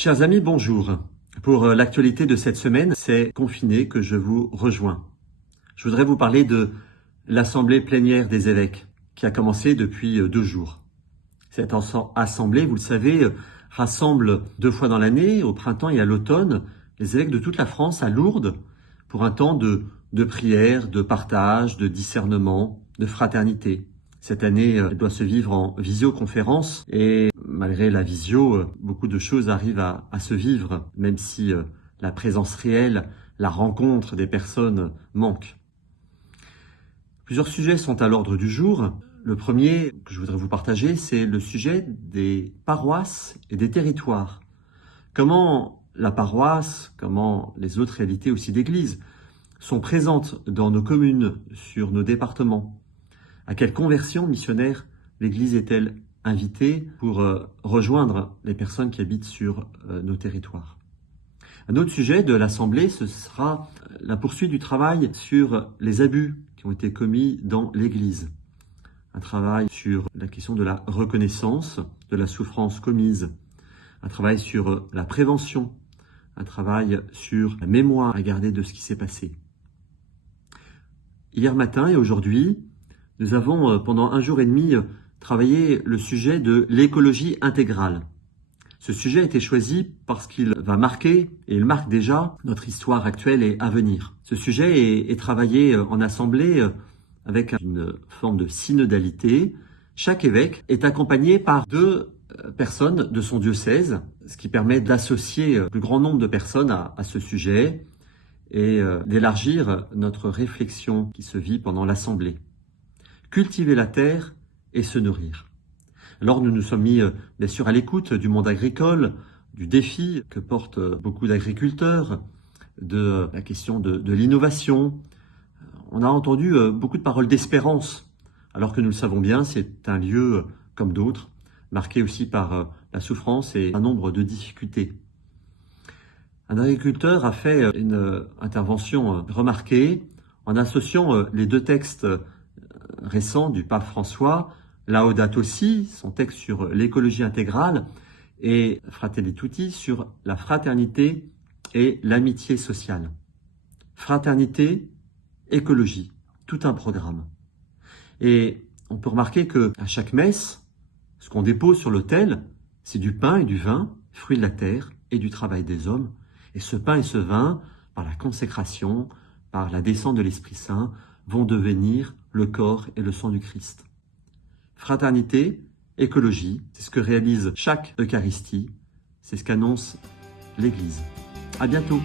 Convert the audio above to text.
Chers amis, bonjour. Pour l'actualité de cette semaine, c'est confiné que je vous rejoins. Je voudrais vous parler de l'Assemblée plénière des évêques qui a commencé depuis 2 jours. Cette assemblée, vous le savez, rassemble 2 fois dans l'année, au printemps et à l'automne, les évêques de toute la France à Lourdes pour un temps de prière, de partage, de discernement, de fraternité. Cette année, elle doit se vivre en visioconférence et malgré la visio, beaucoup de choses arrivent à se vivre, même si la présence réelle, la rencontre des personnes manque. Plusieurs sujets sont à l'ordre du jour. Le premier que je voudrais vous partager, c'est le sujet des paroisses et des territoires. Comment la paroisse, comment les autres réalités aussi d'église sont présentes dans nos communes, sur nos départements. À quelle conversion missionnaire l'Église est-elle invitée pour rejoindre les personnes qui habitent sur nos territoires? Un autre sujet de l'Assemblée, ce sera la poursuite du travail sur les abus qui ont été commis dans l'Église. Un travail sur la question de la reconnaissance de la souffrance commise. Un travail sur la prévention. Un travail sur la mémoire à garder de ce qui s'est passé. Hier matin et aujourd'hui, nous avons pendant 1 jour et demi travaillé le sujet de l'écologie intégrale. Ce sujet a été choisi parce qu'il va marquer, et il marque déjà, notre histoire actuelle et à venir. Ce sujet est travaillé en assemblée avec une forme de synodalité. Chaque évêque est accompagné par 2 personnes de son diocèse, ce qui permet d'associer le plus grand nombre de personnes à ce sujet et d'élargir notre réflexion qui se vit pendant l'assemblée. Cultiver la terre et se nourrir. Alors nous nous sommes mis bien sûr à l'écoute du monde agricole, du défi que portent beaucoup d'agriculteurs, de la question de l'innovation. On a entendu beaucoup de paroles d'espérance, alors que nous le savons bien, c'est un lieu comme d'autres, marqué aussi par la souffrance et un nombre de difficultés. Un agriculteur a fait une intervention remarquée en associant les 2 textes récent du pape François, Laudato Si, son texte sur l'écologie intégrale, et Fratelli Tutti sur la fraternité et l'amitié sociale. Fraternité, écologie, tout un programme. Et on peut remarquer que à chaque messe, ce qu'on dépose sur l'autel, c'est du pain et du vin, fruits de la terre et du travail des hommes. Et ce pain et ce vin, par la consécration, par la descente de l'Esprit Saint, vont devenir le corps et le sang du Christ. Fraternité, écologie, c'est ce que réalise chaque Eucharistie, c'est ce qu'annonce l'Église. À bientôt.